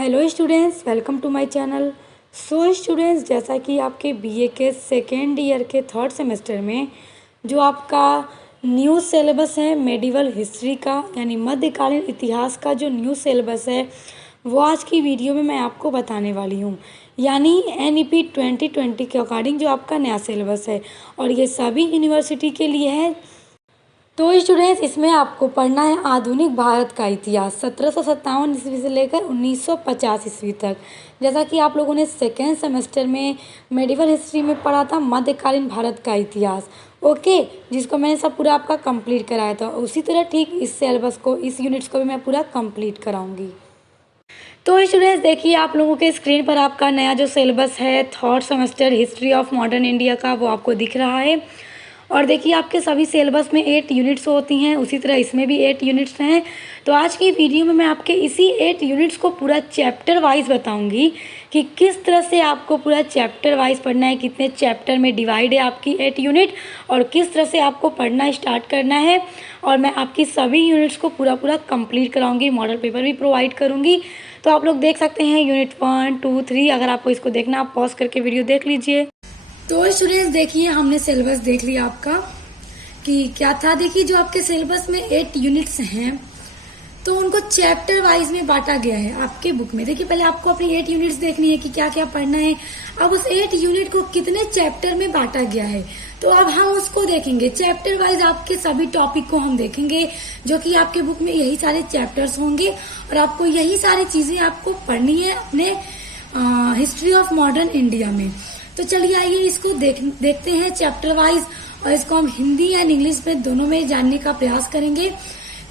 Hello students, welcome to my channel. So students, जैसा कि आपके बीए के सेकेंड ईयर के थर्ड सेमेस्टर में जो आपका न्यू सिलेबस है मेडिवल हिस्ट्री का, यानी मध्यकालीन इतिहास का जो न्यू सिलेबस है वो आज की वीडियो में मैं आपको बताने वाली हूँ। यानी NEP 2020 के अकॉर्डिंग जो आपका नया सिलेबस है, और ये सभी यूनिवर्सिटी के लिए है। तो स्टूडेंट्स, इसमें आपको पढ़ना है आधुनिक भारत का इतिहास 1757 ईस्वी से लेकर 1950 ईस्वी तक। जैसा कि आप लोगों ने सेकेंड सेमेस्टर में मेडिवल हिस्ट्री में पढ़ा था मध्यकालीन भारत का इतिहास, ओके, जिसको मैंने सब पूरा आपका कंप्लीट कराया था। उसी तरह ठीक इस सिलेबस को, इस यूनिट्स को भी मैं पूरा कंप्लीट कराऊंगी। तो स्टूडेंट्स देखिए, आप लोगों के स्क्रीन पर आपका नया जो सिलेबस है third semester history of modern India का वो आपको दिख रहा है। और देखिए, आपके सभी सिलेबस में 8 यूनिट्स होती हैं, उसी तरह इसमें भी 8 यूनिट्स हैं। तो आज की वीडियो में मैं आपके इसी 8 यूनिट्स को पूरा चैप्टर वाइज बताऊंगी कि किस तरह से आपको पूरा चैप्टर वाइज पढ़ना है, कितने चैप्टर में डिवाइड है आपकी 8 यूनिट, और किस तरह से आपको पढ़ना स्टार्ट करना है। और मैं आपकी सभी यूनिट्स को पूरा कंप्लीट कराऊंगी, मॉडल पेपर भी प्रोवाइड करूँगी। तो आप लोग देख सकते हैं यूनिट 1, 2, 3। अगर आपको इसको देखना, आप पॉज करके वीडियो देख लीजिए। तो स्टूडेंट्स देखिए, हमने सिलेबस देख लिया आपका कि क्या था। देखिए, जो आपके सिलेबस में 8 यूनिट्स हैं तो उनको चैप्टर वाइज में बांटा गया है आपके बुक में। देखिए, पहले आपको अपनी 8 यूनिट्स देखनी है कि क्या क्या पढ़ना है। अब उस 8 यूनिट को कितने चैप्टर में बांटा गया है, तो अब हम उसको देखेंगे चैप्टर वाइज। आपके सभी टॉपिक को हम देखेंगे, जो कि आपके बुक में यही सारे चैप्टर्स होंगे, और आपको यही सारी चीजें आपको पढ़नी है अपने हिस्ट्री ऑफ मॉडर्न इंडिया में। तो चलिए आइए इसको देखते हैं चैप्टर वाइज, और इसको हम हिंदी एंड इंग्लिश में दोनों में जानने का प्रयास करेंगे,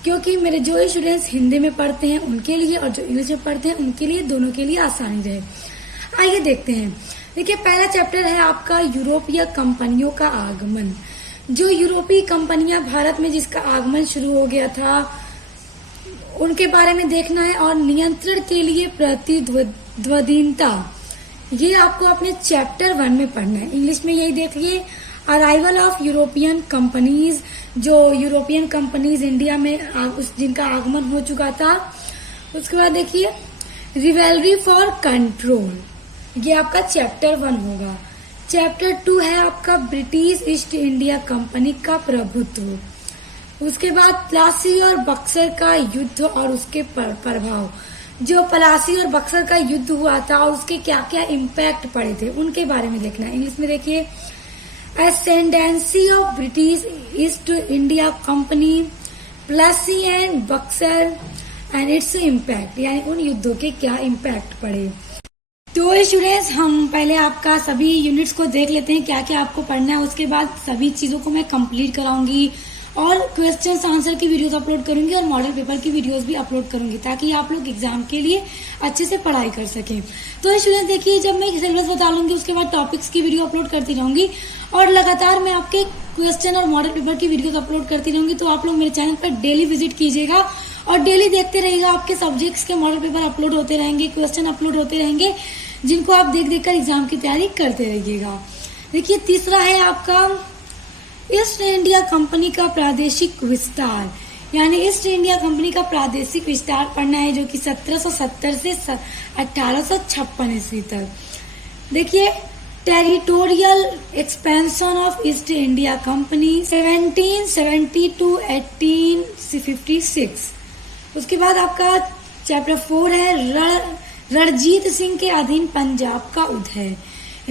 क्योंकि मेरे जो स्टूडेंट्स हिंदी में पढ़ते हैं उनके लिए और जो इंग्लिश में पढ़ते हैं उनके लिए, दोनों के लिए आसानी रहे। आइए देखते हैं। देखिए, पहला चैप्टर है आपका यूरोपीय कंपनियों का आगमन। जो यूरोपीय कंपनियां भारत में जिसका आगमन शुरू हो गया था उनके बारे में देखना है, और नियंत्रण के लिए प्रतिद्वंदीता, ये आपको अपने चैप्टर 1 में पढ़ना है। इंग्लिश में यही देखिए, अराइवल ऑफ यूरोपियन कंपनीज, जो यूरोपियन कंपनीज इंडिया में जिनका आगमन हो चुका था। उसके बाद देखिए, रिवेलरी फॉर कंट्रोल, ये आपका चैप्टर 1 होगा। चैप्टर 2 है आपका ब्रिटिश ईस्ट इंडिया कंपनी का प्रभुत्व। उसके बाद प्लासी और बक्सर का युद्ध और उसके प्रभाव, जो पलासी और बक्सर का युद्ध हुआ था और उसके क्या क्या इम्पैक्ट पड़े थे उनके बारे में देखना है। इंग्लिश में देखिए, ascendancy of British East India Company, Plassey and Buxar and its impact, यानी उन युद्धों के क्या इम्पैक्ट पड़े। तो स्टूडेंट्स, हम पहले आपका सभी यूनिट्स को देख लेते हैं क्या क्या आपको पढ़ना है। उसके बाद सभी चीजों को मैं कंप्लीट कराऊंगी, और क्वेश्चंस आंसर की वीडियोस अपलोड करूंगी, और मॉडल पेपर की वीडियोस भी अपलोड करूंगी, ताकि आप लोग एग्जाम के लिए अच्छे से पढ़ाई कर सकें। तो स्टूडेंट देखिए, जब मैं सिलेबस बता लूंगी उसके बाद टॉपिक्स की वीडियो अपलोड करती रहूंगी, और लगातार मैं आपके क्वेश्चन और मॉडल पेपर की वीडियोस अपलोड करती रहूंगी। तो आप लोग मेरे चैनल पर डेली विजिट कीजिएगा और डेली देखते रहिएगा। आपके सब्जेक्ट्स के मॉडल पेपर अपलोड होते रहेंगे, क्वेश्चन अपलोड होते रहेंगे, जिनको आप देख देख कर एग्जाम की तैयारी करते रहिएगा। देखिए, तीसरा है आपका ईस्ट इंडिया कंपनी का प्रादेशिक विस्तार, यानी ईस्ट इंडिया कंपनी का प्रादेशिक विस्तार पढ़ना है, जो कि 1770 से 1856 ईस्वी तक। देखिए, territorial expansion of east India company 1770 to 1856। उसके बाद आपका चैप्टर 4 है रणजीत सिंह के अधीन पंजाब का उदय,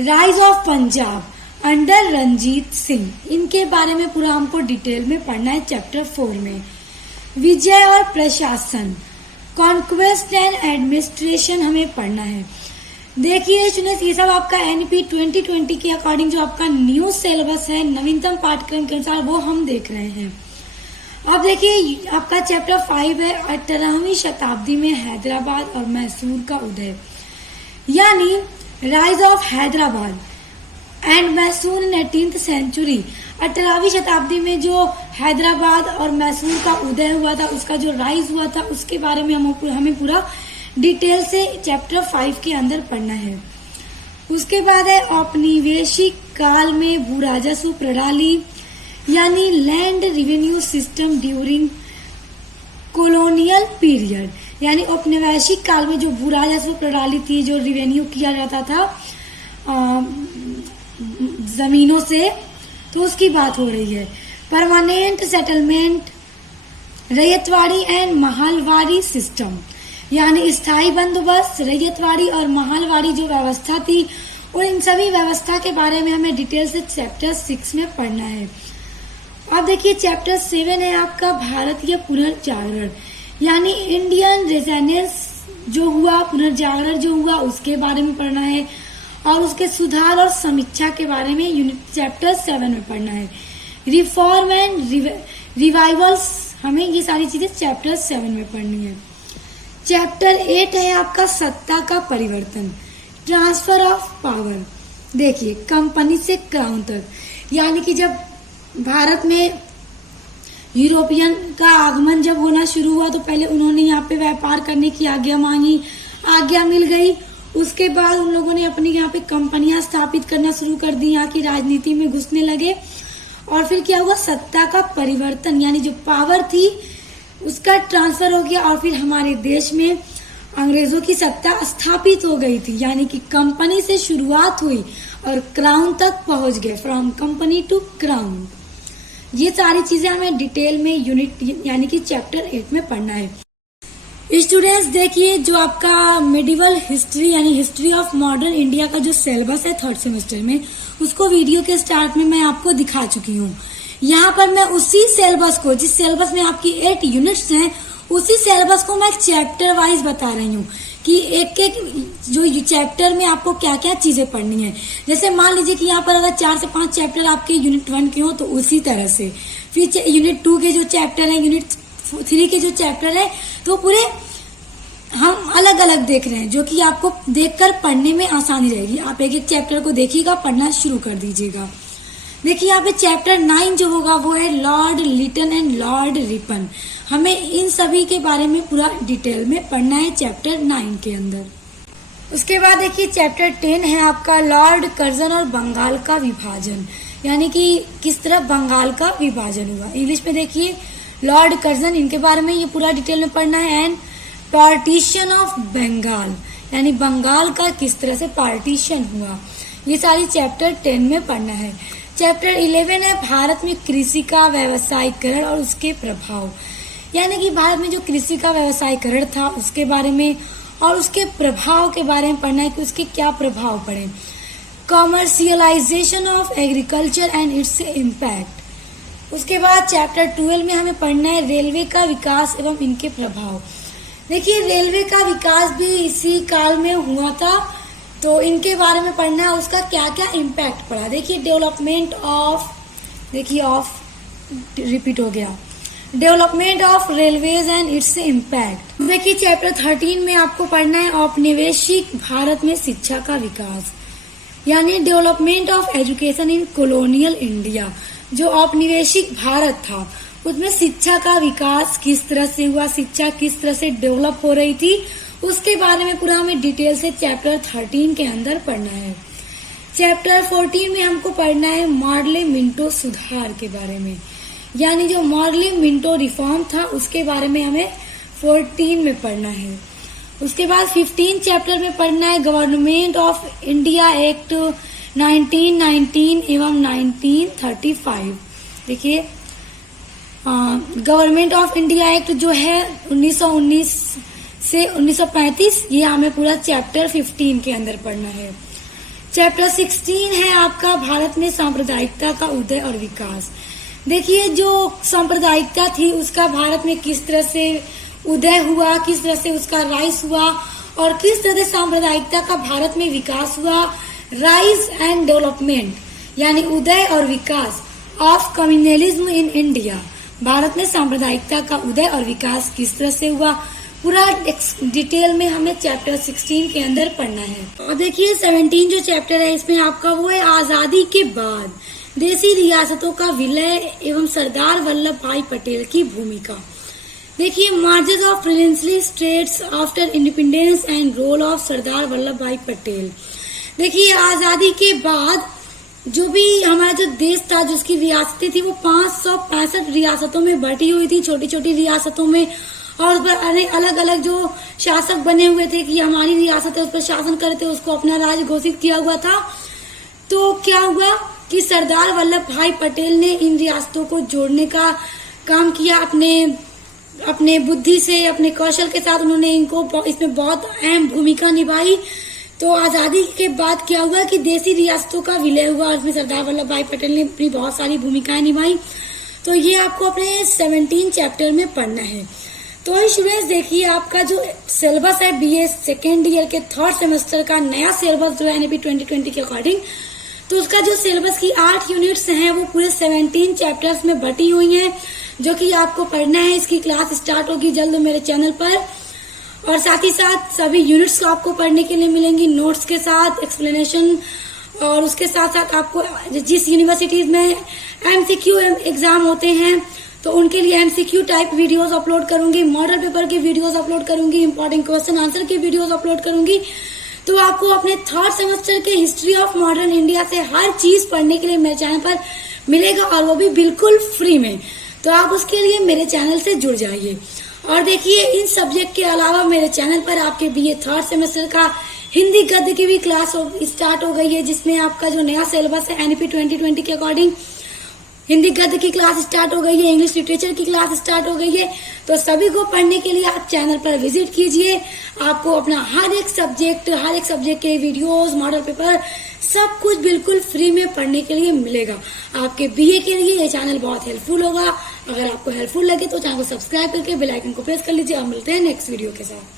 rise of Punjab under Ranjit Singh. इनके बारे में पूरा हमको डिटेल में पढ़ना है चैप्टर 4 में। विजय और प्रशासन, कॉन्क्वेस्ट एंड एडमिनिस्ट्रेशन हमें पढ़ना है। देखिए स्टूडेंट्स, ये सब आपका NEP 2020 के अकॉर्डिंग जो आपका न्यू सिलेबस है नवीनतम पाठ्यक्रम के अनुसार, वो हम देख रहे हैं। अब देखिए, आपका चैप्टर 5 है 18वीं शताब्दी में हैदराबाद और मैसूर का उदय, यानी rise of Hyderabad and Mysore in 18th century. 18वीं शताब्दी में जो हैदराबाद और मैसूर का उदय हुआ था, उसका जो राइज हुआ था, उसके बारे में हमें पूरा डिटेल से चैप्टर 5 के अंदर पढ़ना है। उसके बाद है औपनिवेशिक काल में भू राजस्व प्रणाली, यानी land revenue system during colonial period, यानी औपनिवेशिक काल में जो भू राजस्व प्रणाली थी, जो रिवेन्यू किया जाता था जमीनों से, तो उसकी बात हो रही है। Permanent settlement, ryotwari and Mahalwari system, यानी स्थायी बंदोबस्त, रैयतवाड़ी और महलवाड़ी जो व्यवस्था थी, और इन सभी व्यवस्था के बारे में हमें डिटेल से चैप्टर 6 में पढ़ना है। अब देखिए चैप्टर 7 है आपका भारतीय पुनर्जागरण, यानी इंडियन रेनेसांस जो हुआ, पुनर्जागरण जो हुआ, उसके बारे में पढ़ना है, और उसके सुधार और समीक्षा के बारे में यूनिट चैप्टर 7 में पढ़ना है। रिफॉर्म एंड रिवाइवल्स, हमें ये सारी चीजें चैप्टर 7 में पढ़नी है। चैप्टर 8 है आपका सत्ता का परिवर्तन, ट्रांसफर ऑफ पावर। देखिए कंपनी से क्राउन तक, यानी कि जब भारत में यूरोपियन का आगमन जब होना शुरू हुआ, तो पहले उन्होंने यहाँ पे व्यापार करने की आज्ञा मांगी, आज्ञा मिल गई। उसके बाद उन लोगों ने अपनी यहाँ पे कंपनियां स्थापित करना शुरू कर दी, यहाँ की राजनीति में घुसने लगे, और फिर क्या हुआ, सत्ता का परिवर्तन, यानी जो पावर थी उसका ट्रांसफर हो गया, और फिर हमारे देश में अंग्रेजों की सत्ता स्थापित हो गई थी, यानी कि कंपनी से शुरुआत हुई और क्राउन तक पहुंच गए, फ्रॉम कंपनी टू क्राउन। ये सारी चीजें हमें डिटेल में यूनिट यानी कि चैप्टर 8 में पढ़ना है। स्टूडेंट्स देखिए, जो आपका मेडिवल हिस्ट्री यानी हिस्ट्री ऑफ मॉडर्न इंडिया का जो सिलेबस है 3rd सेमेस्टर में, उसको वीडियो के स्टार्ट में मैं आपको दिखा चुकी हूँ। यहाँ पर मैं उसी सिलेबस को, जिस सिलेबस में आपकी 8 यूनिट्स हैं, उसी सिलेबस को मैं चैप्टर वाइज बता रही हूँ कि एक एक जो चैप्टर में आपको क्या क्या चीजें पढ़नी है। जैसे मान लीजिए कि यहाँ पर अगर 4 से 5 चैप्टर आपके यूनिट 1 के हो, तो उसी तरह से फिर यूनिट 2 के जो चैप्टर है, यूनिट 3 के जो चैप्टर है, तो पूरे हम अलग अलग देख रहे हैं, जो कि आपको देखकर पढ़ने में आसानी रहेगी। आप एक एक चैप्टर को देखिएगा, पढ़ना शुरू कर दीजिएगा। देखिए यहाँ पे चैप्टर 9 जो होगा वो है Lord Lytton and Lord Ripon. हमें इन सभी के बारे में पूरा डिटेल में पढ़ना है चैप्टर 9 के अंदर। उसके बाद देखिए चैप्टर 10 है आपका लॉर्ड कर्जन और बंगाल का विभाजन, यानी कि किस तरह बंगाल का विभाजन हुआ। इंग्लिश में देखिए लॉर्ड कर्जन, इनके बारे में ये पूरा डिटेल में पढ़ना है। एंड पार्टीशन ऑफ बंगाल, यानी बंगाल का किस तरह से पार्टीशन हुआ, ये सारी चैप्टर 10 में पढ़ना है। चैप्टर 11 है भारत में कृषि का व्यवसायीकरण और उसके प्रभाव, यानी कि भारत में जो कृषि का व्यवसायीकरण था उसके बारे में और उसके प्रभाव के बारे में पढ़ना है कि उसके क्या प्रभाव पड़े। Commercialisation of agriculture and its impact. उसके बाद चैप्टर 12 में हमें पढ़ना है रेलवे का विकास एवं इनके प्रभाव। देखिए रेलवे का विकास भी इसी काल में हुआ था, तो इनके बारे में पढ़ना है, उसका क्या क्या इम्पैक्ट पड़ा। देखिए डेवलपमेंट ऑफ, देखिए ऑफ रिपीट हो गया, development of railways and its impact. देखिए चैप्टर 13 में आपको पढ़ना है औपनिवेशिक भारत में शिक्षा का विकास, यानी development of education in colonial India. जो औपनिवेशिक भारत था उसमें शिक्षा का विकास किस तरह से हुआ, शिक्षा किस तरह से डेवलप हो रही थी, उसके बारे में पूरा हमें डिटेल से चैप्टर 13 के अंदर पढ़ना है। चैप्टर 14 में हमको पढ़ना है मॉडले मिंटो सुधार के बारे में, यानी जो मॉडले मिंटो रिफॉर्म था उसके बारे में हमें 14 में पढ़ना है। उसके बाद 15 चैप्टर में पढ़ना है गवर्नमेंट ऑफ इंडिया एक्ट 1919 एवं 1935। देखिए गवर्नमेंट ऑफ इंडिया एक्ट जो है 1919 से 1935, ये हमें पूरा चैप्टर 15 के अंदर पढ़ना है। चैप्टर 16 है आपका भारत में सांप्रदायिकता का उदय और विकास। देखिए जो सांप्रदायिकता थी उसका भारत में किस तरह से उदय हुआ, किस तरह से उसका राइज हुआ और किस तरह से सांप्रदायिकता का भारत में विकास हुआ। राइज एंड डेवलपमेंट, यानी उदय और विकास of communalism in India. Bharat में सांप्रदायिकता का उदय और विकास किस तरह से हुआ, पूरा डिटेल में हमें चैप्टर 16 के अंदर पढ़ना है। और देखिए 17 जो चैप्टर है इसमें आपका वो है आजादी के बाद देशी रियासतों का विलय एवं सरदार वल्लभ भाई पटेल की भूमिका। देखिए mergers of princely states after independence and role of Sardar Vallabh Bhai Patel. देखिए आजादी के बाद जो भी हमारा जो देश था, जिसकी रियासतें थी वो 565 रियासतों में बटी हुई थी, छोटी छोटी रियासतों में। और उस पर अलग अलग जो शासक बने हुए थे कि हमारी रियासत है, उस पर शासन करते, उसको अपना राज्य घोषित किया हुआ था। तो क्या हुआ कि सरदार वल्लभ भाई पटेल ने इन रियासतों को जोड़ने का काम किया अपने बुद्धि से, अपने कौशल के साथ उन्होंने इनको इसमें बहुत अहम भूमिका निभाई। तो आजादी के बाद क्या हुआ कि देसी रियासतों का विलय हुआ और इसमें सरदार वल्लभ भाई पटेल ने अपनी बहुत सारी भूमिकाएं निभाई। तो ये आपको अपने 17 चैप्टर में पढ़ना है। तो स्टूडेंट्स देखिए, आपका जो सिलेबस है बीए सेकेंड ईयर के थर्ड सेमेस्टर का नया सिलेबस जो है एनईपी 2020 के अकॉर्डिंग, तो उसका जो सिलेबस की 8 यूनिट्स हैं वो पूरे 17 चैप्टर्स में बटी हुई हैं, जो कि आपको पढ़ना है। इसकी क्लास स्टार्ट होगी जल्द मेरे चैनल पर, और साथ ही साथ सभी यूनिट्स को आपको पढ़ने के लिए मिलेंगी नोट्स के साथ, एक्सप्लेनेशन, और उसके साथ साथ आपको जिस यूनिवर्सिटीज में एमसीक्यू एग्जाम होते हैं तो उनके लिए एमसीक्यू टाइप वीडियोस अपलोड करूंगी, मॉडल पेपर के वीडियोस अपलोड करूंगी, इंपॉर्टेंट क्वेश्चन आंसर के वीडियोस अपलोड करूंगी। तो आपको अपने थर्ड सेमेस्टर के हिस्ट्री ऑफ मॉडर्न इंडिया से हर चीज पढ़ने के लिए मेरे चैनल पर मिलेगा, और वो भी बिल्कुल फ्री में। तो आप उसके लिए मेरे चैनल से जुड़ जाइए। और देखिए, इन सब्जेक्ट के अलावा मेरे चैनल पर आपके बीए थर्ड सेमेस्टर का हिंदी गद्य की भी क्लास स्टार्ट हो गई है, जिसमें आपका जो नया सिलेबस है एनईपी 2020 के अकॉर्डिंग हिंदी गद्य की क्लास स्टार्ट हो गई है, इंग्लिश लिटरेचर की क्लास स्टार्ट हो गई है। तो सभी को पढ़ने के लिए आप चैनल पर विजिट कीजिए। आपको अपना हर एक सब्जेक्ट के वीडियोस, मॉडल पेपर सब कुछ बिल्कुल फ्री में पढ़ने के लिए मिलेगा। आपके बीए के लिए ये चैनल बहुत हेल्पफुल होगा। अगर आपको हेल्पफुल लगे तो चैनल को सब्सक्राइब करके बेल आइकन को प्रेस कर लीजिए। और मिलते हैं नेक्स्ट वीडियो के साथ।